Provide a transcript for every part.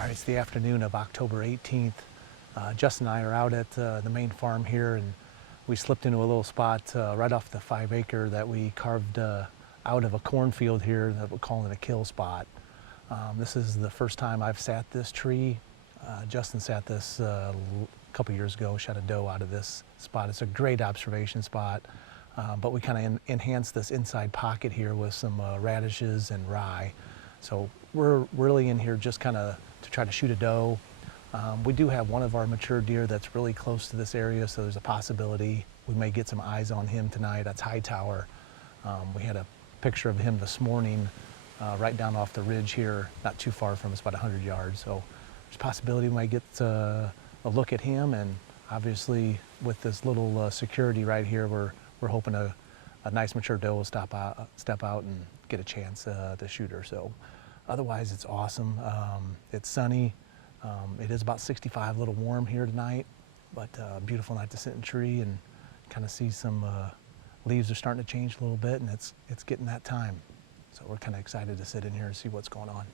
All right, it's the afternoon of October 18th. Justin and I are out at the main farm here, and we slipped into a little spot right off the 5 acre that we carved out of a cornfield here that we're calling a kill spot. This is the first time I've sat this tree. Justin sat this a couple years ago, shot a doe out of this spot. It's a great observation spot, but we kind of enhanced this inside pocket here with some radishes and rye. So we're really in here just kind of to try to shoot a doe. We do have one of our mature deer that's really close to this area, so there's a possibility we may get some eyes on him tonight. That's Hightower. We had a picture of him this morning right down off the ridge here, not too far from us, about 100 yards. So there's a possibility we might get a look at him, and obviously with this little security right here, we're hoping a nice mature doe will step out and get a chance to shoot her. So otherwise it's awesome. It's sunny. It is about 65, a little warm here tonight, but a beautiful night to sit in a tree and kind of see some leaves are starting to change a little bit, and it's getting that time. So we're kind of excited to sit in here and see what's going on.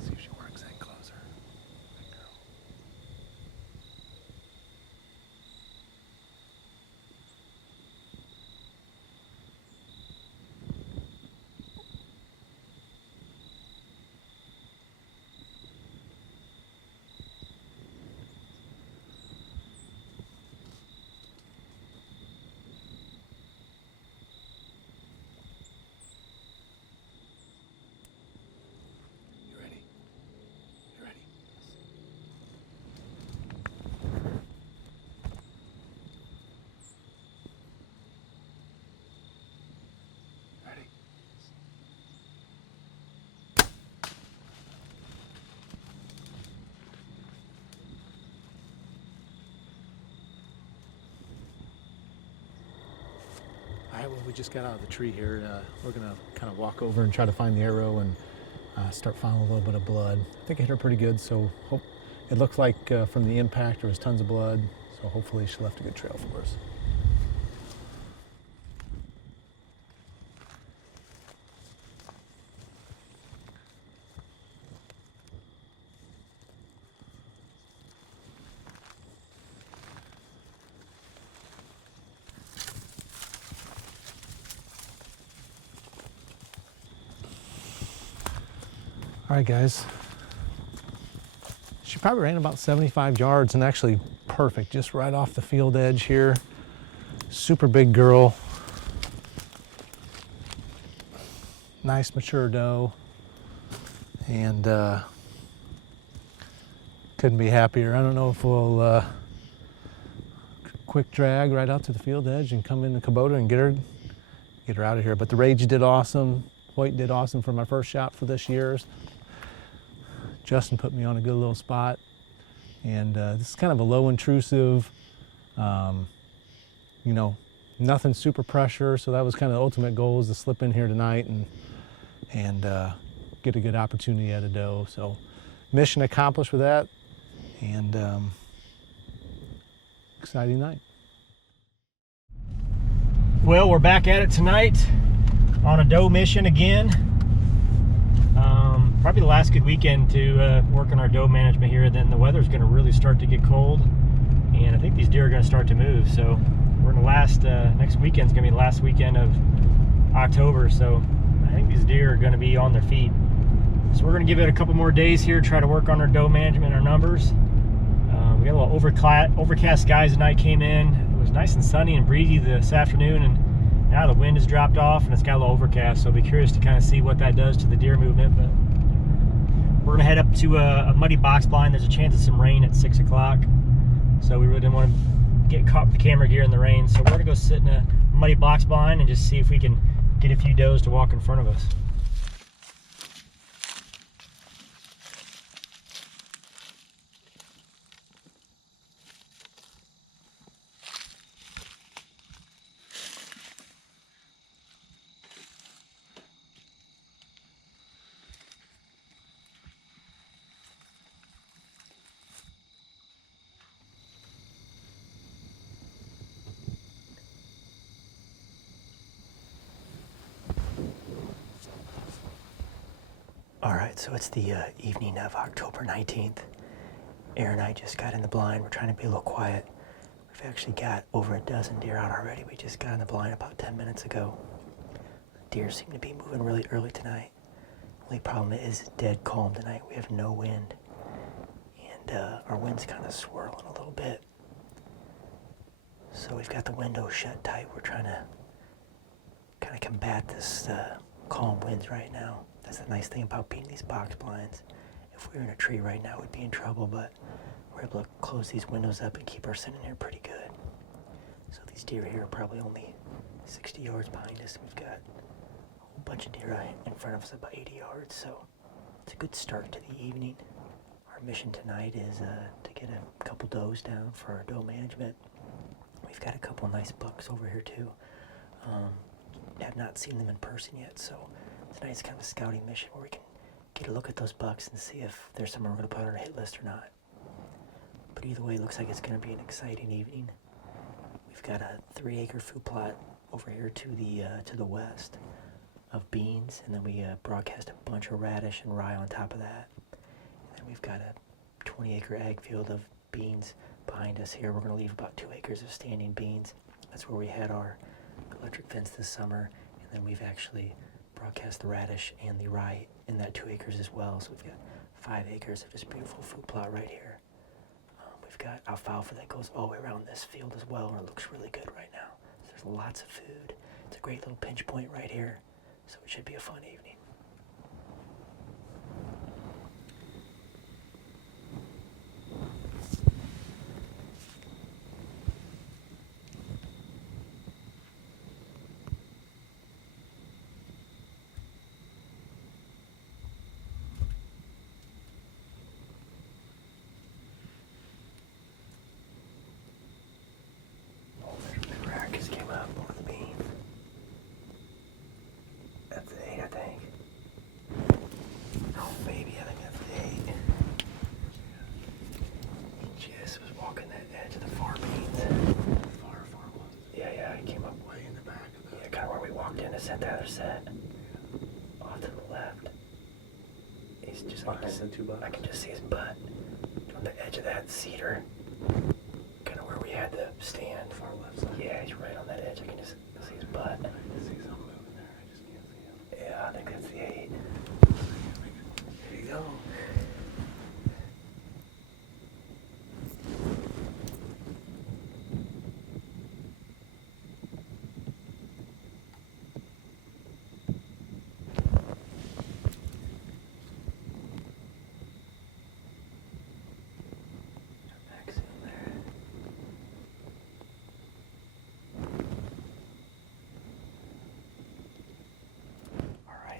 See if she works that closer. Good girl. You ready? You ready? Ready? All right, well, we just got out of the tree here. We're gonna kind of walk over and try to find the arrow and start finding a little bit of blood. I think I hit her pretty good, so it looks like from the impact there was tons of blood, so hopefully she left a good trail for us. All right, guys. She probably ran about 75 yards and actually perfect, just right off the field edge here. Super big girl. Nice mature doe. And couldn't be happier. I don't know if we'll quick drag right out to the field edge and come in the Kubota and get her out of here. But the Rage did awesome. Hoyt did awesome for my first shot for this year's. Justin put me on a good little spot, and this is kind of a low intrusive, you know, nothing super pressure, so that was kind of the ultimate goal, is to slip in here tonight and get a good opportunity at a doe. So mission accomplished with that, and exciting night. Well, we're back at it tonight on a doe mission again. Probably the last good weekend to work on our doe management here. Then the weather's going to really start to get cold, and I think these deer are going to start to move. So we're in the last, next weekend's going to be the last weekend of October. So I think these deer are going to be on their feet. So we're going to give it a couple more days here, try to work on our doe management and our numbers. We got a little overcast skies tonight came in. It was nice and sunny and breezy this afternoon, and now the wind has dropped off and it's got a little overcast. So I'll be curious to kind of see what that does to the deer movement. But we're gonna head up to a muddy box blind. There's a chance of some rain at 6 o'clock. So we really didn't want to get caught with the camera gear in the rain. So we're gonna go sit in a muddy box blind and just see if we can get a few does to walk in front of us. Alright, so it's the evening of October 19th. Aaron and I just got in the blind. We're trying to be a little quiet. We've actually got over a dozen deer out already. We just got in the blind about 10 minutes ago. The deer seem to be moving really early tonight. Only problem is it's dead calm tonight. We have no wind. And our wind's kind of swirling a little bit. So we've got the window shut tight. We're trying to kind of combat this calm winds right now. That's the nice thing about being these box blinds. If we were in a tree right now, we'd be in trouble, but we're able to close these windows up and keep our scent in here pretty good. So these deer here are probably only 60 yards behind us. We've got a whole bunch of deer right in front of us about 80 yards, so it's a good start to the evening. Our mission tonight is to get a couple does down for our doe management. We've got a couple nice bucks over here too. Have not seen them in person yet, so tonight's kind of a scouting mission where we can get a look at those bucks and see if there's someone we're going to put on our hit list or not. But either way, it looks like it's going to be an exciting evening. We've got a 3-acre food plot over here to the west of beans, and then we broadcast a bunch of radish and rye on top of that. And then we've got a 20-acre ag field of beans behind us here. We're going to leave about 2 acres of standing beans. That's where we had our electric fence this summer, and then we've actually broadcast the radish and the rye in that 2 acres as well. So we've got 5 acres of just beautiful food plot right here. We've got alfalfa that goes all the way around this field as well, and it looks really good right now. So there's lots of food. It's a great little pinch point right here, so it should be a fun evening. Set the other set off to the left. He's just I can just see his butt on the edge of that cedar, kind of where we had the stand. Far left side. Yeah, he's right on that edge. I can just see his butt. I can see something moving there. I just can't see him. Yeah, I think that's the 8. There you go.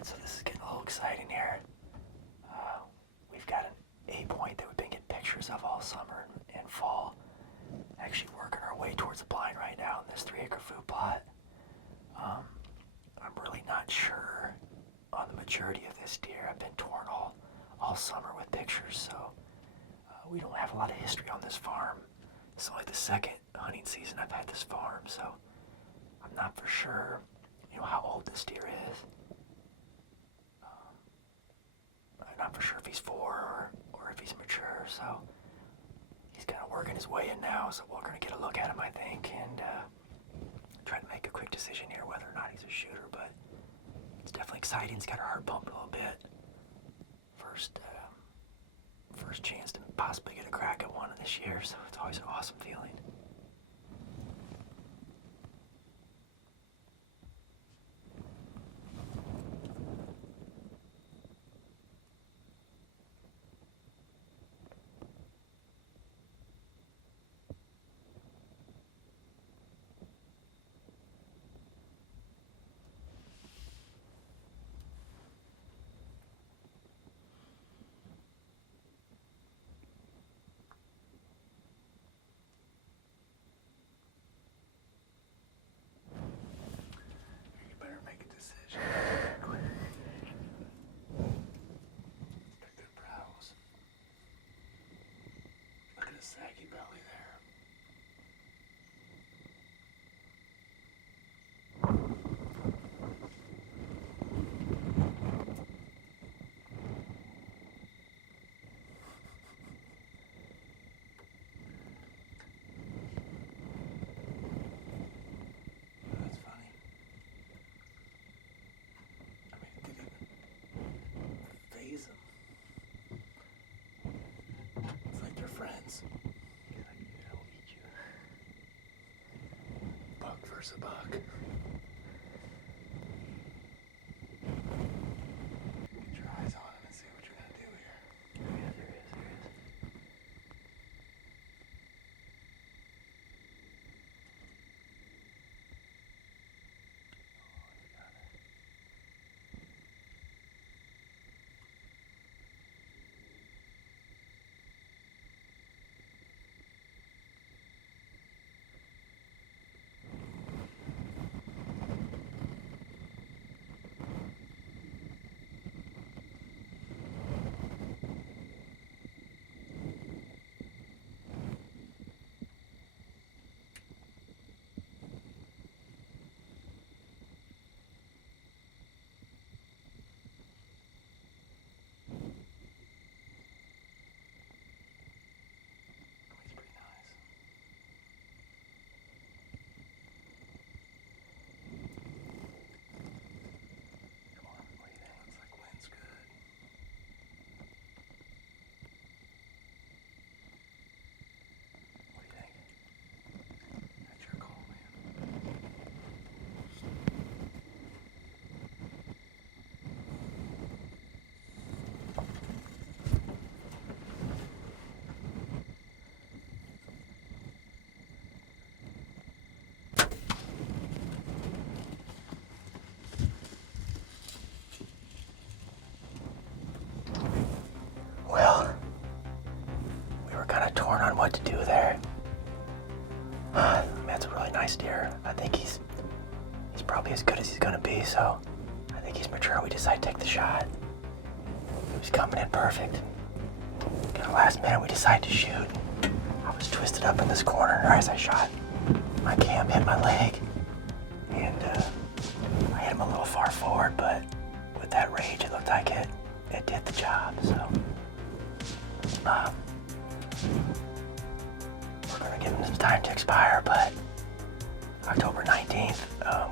So this is getting a little exciting here. We've got an A point that we've been getting pictures of all summer and fall. Actually working our way towards the blind right now in this 3-acre food plot. I'm really not sure on the maturity of this deer. I've been torn all summer with pictures, so we don't have a lot of history on this farm. It's only the 2nd hunting season I've had this farm, so I'm not for sure, how old this deer is. I'm not for sure if he's 4 or if he's mature, so he's kind of working his way in now, so we're going to get a look at him, I think, and try to make a quick decision here whether or not he's a shooter, but it's definitely exciting. He's got our heart pumping a little bit. First chance to possibly get a crack at one this year, so it's always an awesome feeling. Saggy belly there. There's a buck. Get your eyes on him and see what you're gonna do here. Yeah, there is. He's pretty nice. Come on, what do you think? Looks like wind's good. What do you think? That's your call, man. Well, we were kind of torn on what to do there. That's a really nice deer. I think he's probably as good as he's gonna be, so I think he's mature. We decided to take the shot. He was coming in perfect. Kind of last minute, we decided to shoot. I was twisted up in this corner as I shot. My cam hit my leg, and I hit him a little far forward, but with that rage, it looked like it did the job, so. We're gonna give him some time to expire, but October 19th,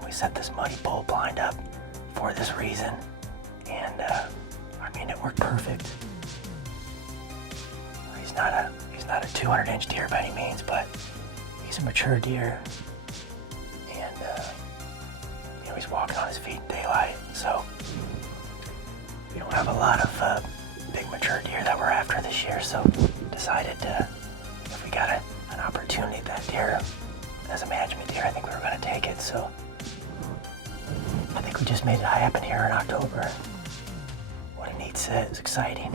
we set this muddy bull blind up for this reason, and I mean, it worked perfect. He's not a 200-inch deer by any means, but he's a mature deer, and you know, he's walking on his feet in daylight, so we don't have a lot of big mature deer that we're after this year, so decided if we got an opportunity, that deer as a management deer, I think we were going to take it, so I think we just made it happen here in October. What a neat set. It's exciting.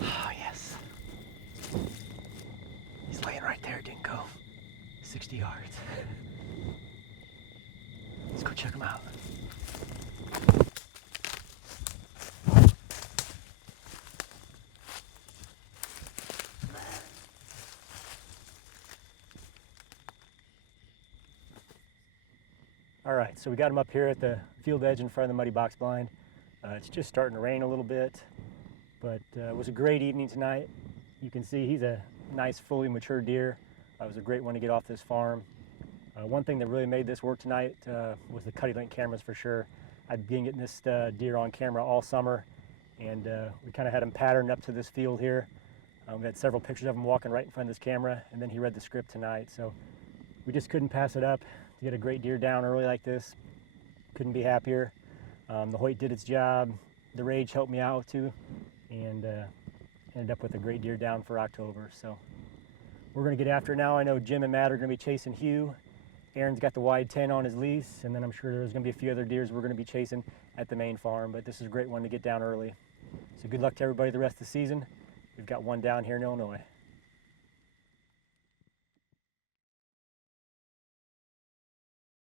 Oh, yes. He's laying right there. Didn't go 60 yards. Let's go check him out. All right, so we got him up here at the field edge in front of the muddy box blind. It's just starting to rain a little bit, but it was a great evening tonight. You can see he's a nice, fully mature deer. It was a great one to get off this farm. One thing that really made this work tonight was the Cutty Link cameras for sure. I've been getting this deer on camera all summer, and we kind of had him patterned up to this field here. We had several pictures of him walking right in front of this camera, and then he read the script tonight. So we just couldn't pass it up to get a great deer down early like this. Couldn't be happier. The Hoyt did its job. The rage helped me out too, and ended up with a great deer down for October. So we're gonna get after it now. I know Jim and Matt are gonna be chasing Hugh. Aaron's got the wide 10 on his lease, and then I'm sure there's gonna be a few other deers we're gonna be chasing at the main farm, but this is a great one to get down early. So good luck to everybody the rest of the season. We've got one down here in Illinois.